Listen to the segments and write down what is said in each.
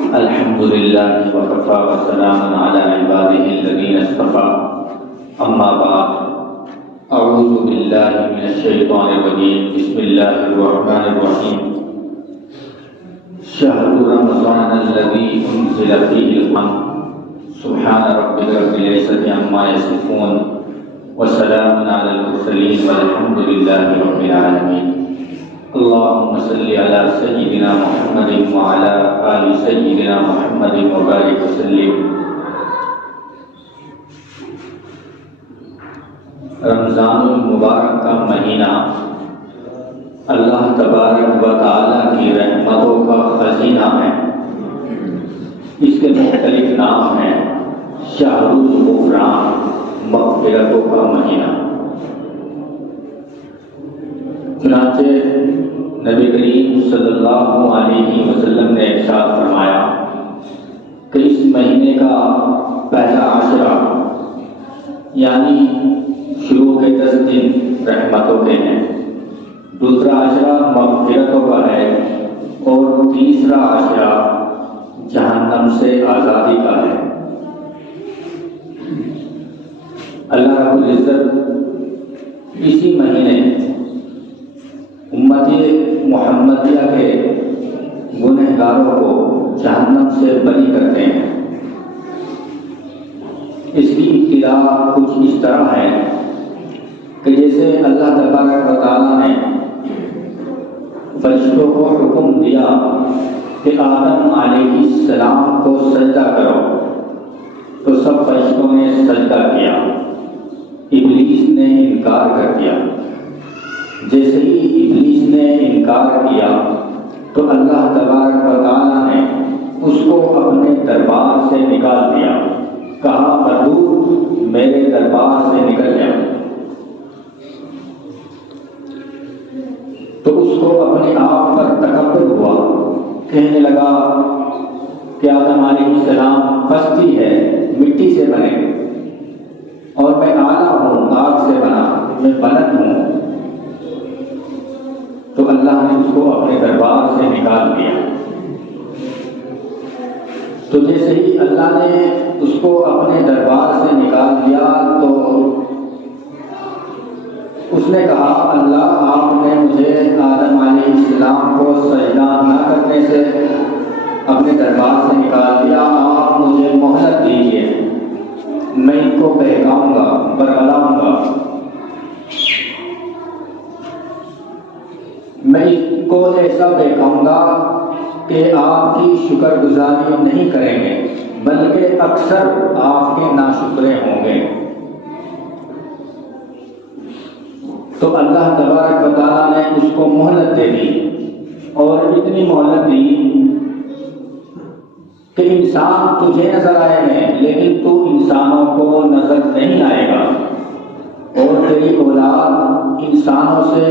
الحمد لله وكفى وسلام على عباده الذين اصطفى أما بعد أعوذ بالله من الشيطان الرجيم بسم الله الرحمن الرحيم شهر رمضان الذي أنزل فيه القرآن سبحان ربك رب العزة عما يصفون وسلام على المرسلين والحمد لله رب العالمين اللهم صل على سيدنا محمد وعلى آل سيدنا محمد وبارك وسلم۔ رمضان المبارک کا مہینہ اللہ تبارک و تعالی کی رحمتوں کا خزینہ ہے۔ اس کے مختلف نام ہیں۔ شہر الغفران، مغفرتوں کا مہینہ۔ چنانچہ نبی کریم صلی اللہ علیہ وسلم نے ارشاد فرمایا کہ اس مہینے کا پہلا عشرہ یعنی شروع کے 10 دن رحمتوں کے ہیں، دوسرا عشرہ مغفرتوں کا ہے اور تیسرا عشرہ جہنم سے آزادی کا ہے۔ اللہ رب العزت اسی مہینے امت محمدیہ کے گنہگاروں کو جہنم سے بری کرتے ہیں۔ اس کی ابتدا کچھ اس طرح ہے کہ جیسے اللہ تبارک و تعالیٰ نے فرشتوں کو حکم دیا کہ آدم علیہ السلام کو سجدہ کرو، تو سب فرشتوں نے سجدہ کیا، ابلیس نے انکار کر دیا۔ جیسے ہی ابلیس نے انکار کیا تو اللہ تبارک و تعالیٰ نے اس کو اپنے دربار سے نکال دیا، کہا مردود میرے دربار سے نکل جا۔ تو اس کو اپنے آپ پر تکبر ہوا، کہنے لگا کہ آدم علیہ السلام پستی ہے، مٹی سے بنے، اور میں اعلیٰ ہوں، آگ سے بنا، میں بلند ہوں۔ تو اللہ نے اس کو اپنے دربار سے نکال دیا۔ تو جیسے ہی اللہ نے اس کو اپنے دربار سے نکال دیا تو اس نے کہا اللہ آپ نے مجھے آدم علیہ السلام کو سجدہ نہ کرنے سے اپنے دربار سے نکال دیا، آپ مجھے مہلت دیجیے، میں ان کو بہکاؤں گا، برگلاؤں گا، میں اس کو ایسا بہکاؤں گا کہ آپ کی شکر گزاری نہیں کریں گے بلکہ اکثر آپ کے ناشکرے ہوں گے۔ تو اللہ تبارک و تعالیٰ نے اس کو مہلت دے دی، اور اتنی مہلت دی کہ انسان تجھے نظر آئے ہیں لیکن تو انسانوں کو نظر نہیں آئے گا، اور تیری اولاد انسانوں سے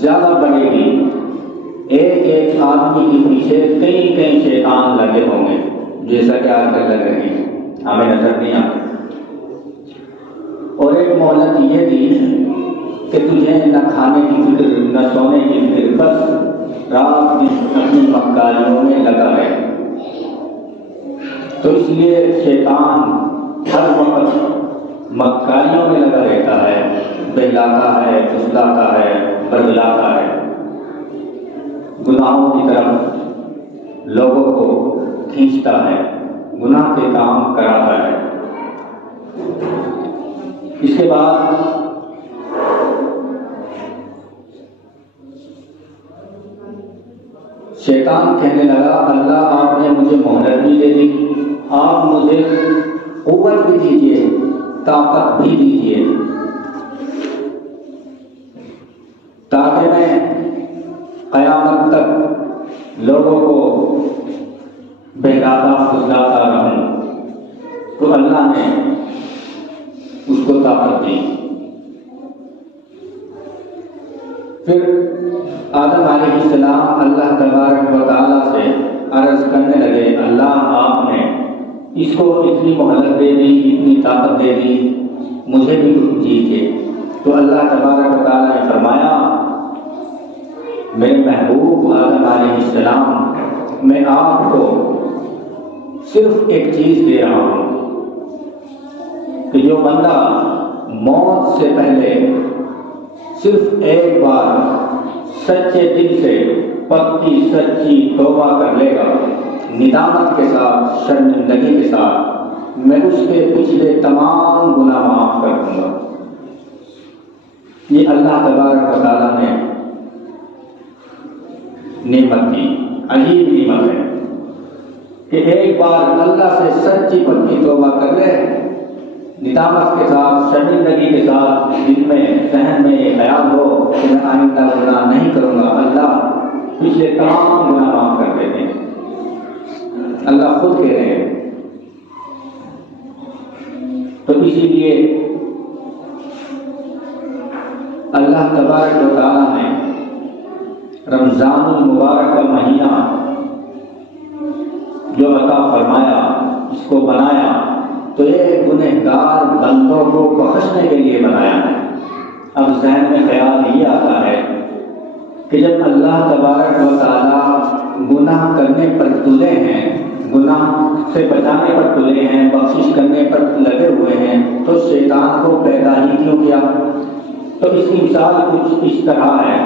زیادہ بڑھے گی، ایک ایک آدمی کے پیچھے کئی کئی شیطان لگے ہوں گے، جیسا کہ آج کل لگ رہے ہیں، ہمیں نظر نہیں آتے۔ اور ایک مہلت یہ دی کہ تجھے نہ کھانے کی فکر نہ سونے کی فکر، بس رات دن اپنی مکاریوں میں لگا ہے۔ تو اس لیے شیطان ہر وقت مکاریوں میں لگا رہتا ہے، بہلاتا ہے، پھسلاتا ہے، بدلاتا ہے، گناہوں کی طرف لوگوں کو کھینچتا ہے، گناہ کے کام کراتا ہے۔ اس کے بعد شیطان کہنے لگا اللہ آپ نے مجھے مہلت بھی دے دی، آپ مجھے قوت بھی دیجیے، طاقت بھی دیجیے، تاکہ میں قیامت تک لوگوں کو بہلاتا پھسلاتا رہوں۔ تو اللہ نے اس کو طاقت دی۔ پھر آدم علیہ السلام اللہ تبارک و تعالیٰ سے عرض کرنے لگے اللہ آپ نے اس کو اتنی مہلت دے دی، اتنی طاقت دے دی، مجھے بھی کچھ دیجیے۔ تو اللہ تبارک و تعالیٰ نے فرمایا میرے محبوب آدم علیہ السلام میں آپ کو صرف ایک چیز دے رہا ہوں کہ جو بندہ موت سے پہلے صرف ایک بار سچے دل سے پکی سچی توبہ کر لے گا ندامت کے ساتھ، شرمندگی کے ساتھ، میں اس کے پچھلے تمام گناہ معاف کر دوں گا۔ یہ اللہ تبارک و تعالیٰ نے نعمت دی، عجیب نعمت ہے کہ ایک بار اللہ سے سچی پکی توبہ کر لے، ندامت کے ساتھ، شرمندگی کے ساتھ، دل میں ذہن میں یہ خیال ہو کہ میں آئندہ گناہ نہیں کروں گا، اللہ پچھلے تمام گناہ معاف کر دیتے ہیں۔ اللہ خود کہہ رہے ہیں۔ تو اسی لیے اللہ تبارک و تعالیٰ نے رمضان المبارک کا مہینہ جو عطا فرمایا، اس کو بنایا تو یہ گنہگار بندوں کو بخشنے کے لیے بنایا ہے۔ اب ذہن میں خیال یہ آتا ہے کہ جب اللہ تبارک و تعالیٰ گناہ کرنے پر تلے ہیں، گناہ سے بچانے پر تلے ہیں، بخشش کرنے پر لگے ہوئے ہیں، تو شیطان کو پیدا ہی کیوں کیا؟ تو اس کی مثال کچھ اس طرح ہے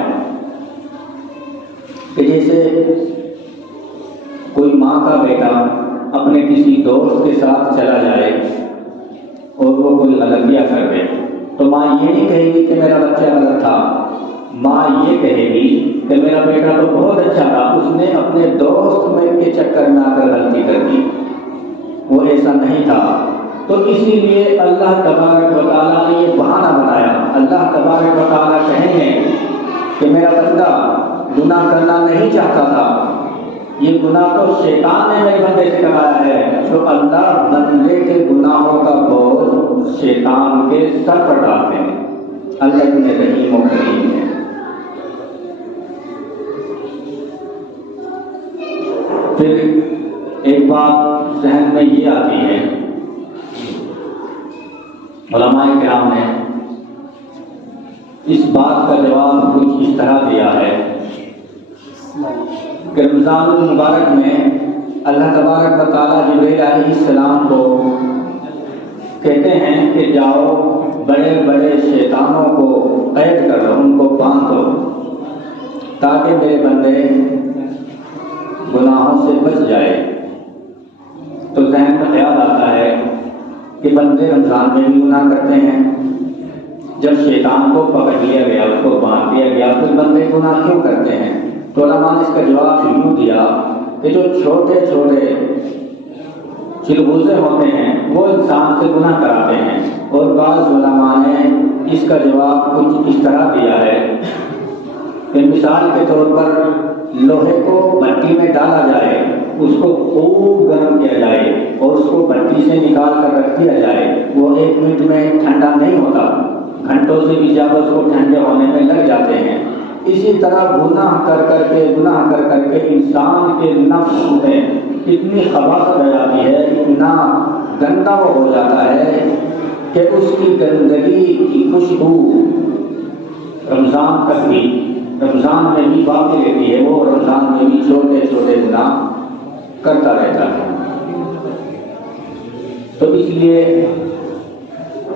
کہ جیسے کوئی ماں کا بیٹا اپنے کسی دوست کے ساتھ چلا جائے اور وہ کوئی غلطیاں کر دے تو ماں یہ نہیں کہے گی کہ میرا بچہ غلط تھا، ماں یہ کہے گی کہ میرا بیٹا تو بہت اچھا تھا، اس نے اپنے دوست میں کے چکر میں آ کر غلطی کر دی، وہ ایسا نہیں تھا۔ تو اسی لیے اللہ تبارک و تعالیٰ نے یہ بہانہ بنایا۔ اللہ تبارک و تعالیٰ کہیں گے کہ میرا بندہ گناہ کرنا نہیں چاہتا تھا، یہ گناہ تو شیطان نے میرے بندے سے کرایا ہے، تو اللہ بندے کے گناہوں کا بوجھ شیطان کے سر پر ڈالتے ہیں۔ اللہ اتنے رحیم و کریم ہے۔ پھر ایک بات ذہن میں یہ آتی ہے، علماء کرام نے اس بات کا جواب کچھ اس طرح دیا ہے کہ رمضان المبارک میں اللہ تبارک و تعالیٰ جبرائیل علیہ السلام کو کہتے ہیں کہ جاؤ بڑے بڑے شیطانوں کو قید کر دو، ان کو باندھ دو تاکہ میرے بندے گناہوں سے بچ جائے۔ تو ذہن میں خیال آتا ہے کہ بندے رمضان میں بھی گناہ کرتے ہیں، جب شیطان کو پکڑ لیا گیا، اس کو باندھ دیا گیا، پھر بندے گناہ کیوں کرتے ہیں؟ تو علماء نے اس کا جواب یوں دیا کہ جو چھوٹے چھوٹے چلغوزے ہوتے ہیں وہ انسان سے گناہ کراتے ہیں، اور بعض علماء نے اس کا جواب کچھ اس طرح دیا ہے کہ مثال کے طور پر لوہے کو بھٹی میں ڈالا جائے، اس کو خوب گرم کیا جائے اور اس کو بھٹی سے نکال کر رکھ دیا جائے، وہ 1 منٹ میں ٹھنڈا نہیں ہوتا، گھنٹوں سے بھی زیادہ اس کو ٹھنڈے ہونے میں لگ جاتے ہیں۔ اسی طرح گناہ کر کر کے انسان کے نفس میں اتنی خباثت آ جاتی ہے، اتنا گندا وہ ہو جاتا ہے کہ اس کی گندگی کی خوشبو رمضان تک بھی، رمضان میں بھی باقی رہتی ہے، وہ رمضان میں بھی چھوٹے چھوٹے گناہ کرتا رہتا ہے۔ تو اس لیے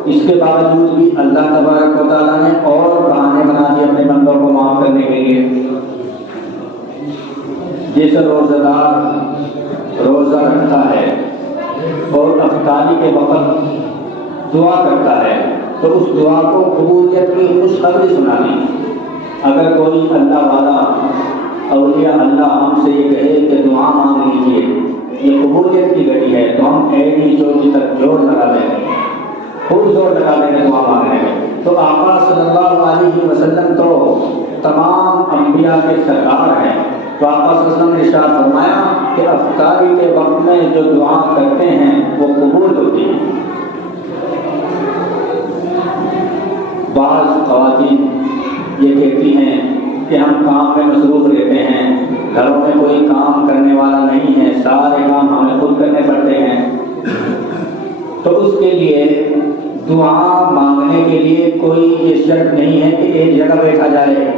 اس کے باوجود بھی اللہ تبارک و تعالیٰ نے اور بہانے بنا دیے اپنے بندوں کو معاف کرنے کے لیے۔ جیسے روزہ دار روزہ رکھتا ہے اور افطاری کے وقت دعا کرتا ہے تو اس دعا کو قبولیت کی خوشخبری سنانی۔ اگر کوئی اللہ والا اولیاء اللہ ہم سے یہ کہے کہ دعا مانگ لیجیے، یہ قبولیت کی گھڑی ہے، تو ہم ایڈی چوٹی تک جوڑ لگا دیں گے، خوب زور لگا دیں گے دعا مانگنے میں۔ تو آقا صلی اللہ علیہ وسلم تو تمام انبیاء کے سرکار ہیں، تو آقا صلی اللہ علیہ وسلم نے ارشاد فرمایا کہ افطاری کے وقت میں جو دعا کرتے ہیں وہ قبول ہوتی ہے۔ بعض خواتین یہ کہتی ہیں کہ ہم کام میں مصروف رہتے ہیں، گھروں میں کوئی کام کرنے والا نہیں ہے، سارے کام ہمیں خود کرنے پڑتے ہیں، تو اس کے لیے دعا مانگنے کے لیے کوئی یہ شرط نہیں ہے کہ ایک جگہ بیٹھا جائے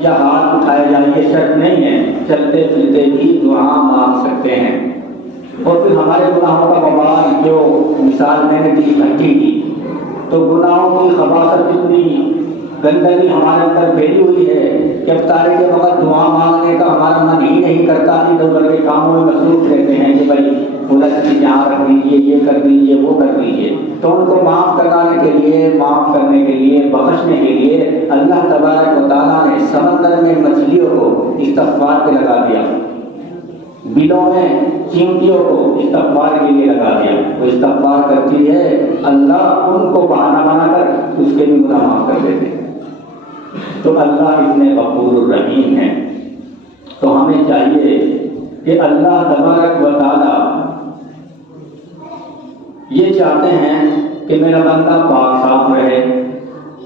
یا ہاتھ اٹھایا جائے، یہ شرط نہیں ہے، چلتے پھرتے بھی دعا مانگ سکتے ہیں۔ اور پھر ہمیں ہمارے گناہوں کا وبال جو مثال میں نے دی بھٹی کی، تو گناہوں کی خباثت اتنی گندگی ہمارے اندر پھیلی ہوئی ہے کہ افطاری کے وقت دعا مانگنے کا ہمارا من ہی نہیں کرتا، ادھر ادھر کے کاموں میں مصروف رہتے ہیں کہ بھائی فلاں چیز یہاں رکھ دیجیے، یہ کر دیجیے، وہ کر دیجیے۔ تو ان کو معاف کرانے کے لیے، معاف کرنے کے لیے، بخشنے کے لیے اللہ تبارک و تعالیٰ نے سمندر میں مچھلیوں کو استغفار پہ لگا دیا، بلوں میں چینٹیوں کو استغفار کے لیے لگا دیا۔ وہ استغفار کرتی ہے، اللہ ان کو بہانہ بنا کر اس کے بھی گناہ معاف کر دیتے ہیں۔ تو اللہ اتنے غفور الرحیم ہیں، تو ہمیں چاہیے کہ اللہ تبارک و تعالیٰ یہ چاہتے ہیں کہ میرا بندہ پاک صاف رہے،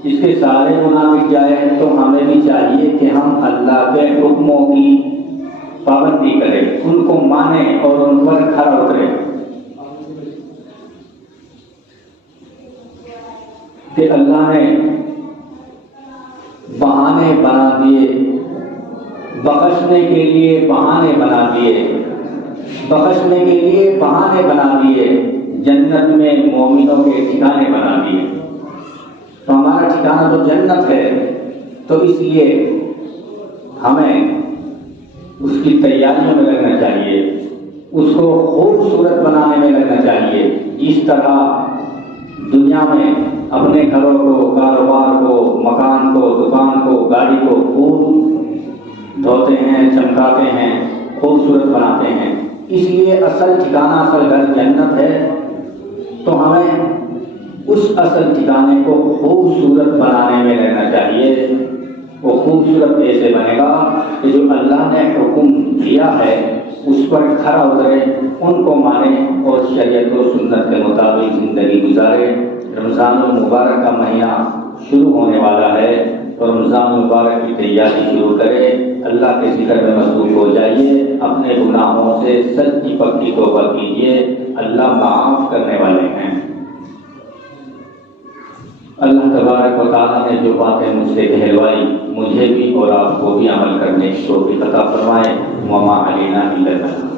اس کے سارے گناہ مٹ جائے، تو ہمیں بھی چاہیے کہ ہم اللہ کے حکموں کی پابندی کریں، ان کو مانیں اور ان پر کھرا اترے۔ کہ اللہ نے بہانے بنا دیے، بخشنے کے لیے بہانے بنا دیے، بخشنے کے لیے بہانے بنا دیے، جنت میں مومنوں کے ٹھکانے بنا دیے۔ تو ہمارا ٹھکانہ تو جنت ہے، تو اس لیے ہمیں اس کی تیاریوں میں لگنا چاہیے، اس کو خوبصورت بنانے میں لگنا چاہیے۔ جس طرح دنیا میں اپنے گھروں کو، کاروبار کو، مکان کو، دکان کو، گاڑی کو خوب دھوتے ہیں، چمکاتے ہیں، خوبصورت بناتے ہیں، اس لیے اصل ٹھکانہ، اصل گھر جنت ہے۔ تو ہمیں اس اصل ٹھکانے کو خوبصورت بنانے میں رہنا چاہیے۔ وہ خوبصورت ایسے بنے گا کہ جو اللہ نے حکم دیا ہے اس پر کھرا اترے، ان کو مانے اور شریعت و سنت کے مطابق زندگی گزارے۔ رمضان المبارک کا مہینہ شروع ہونے والا ہے، تو رمضان المبارک کی تیاری شروع کرے، اللہ کے ذکر میں مصروف ہو جائیے، اپنے گناہوں سے سچی پکی توبہ کیجیے، اللہ معاف کرنے والے ہیں۔ اللہ تبارک و تعالیٰ نے جو باتیں مجھ سے کہلوائی، مجھے بھی اور آپ کو بھی عمل کرنے کی توفیق عطا فرمائے۔ وما علینا الا البلاغ۔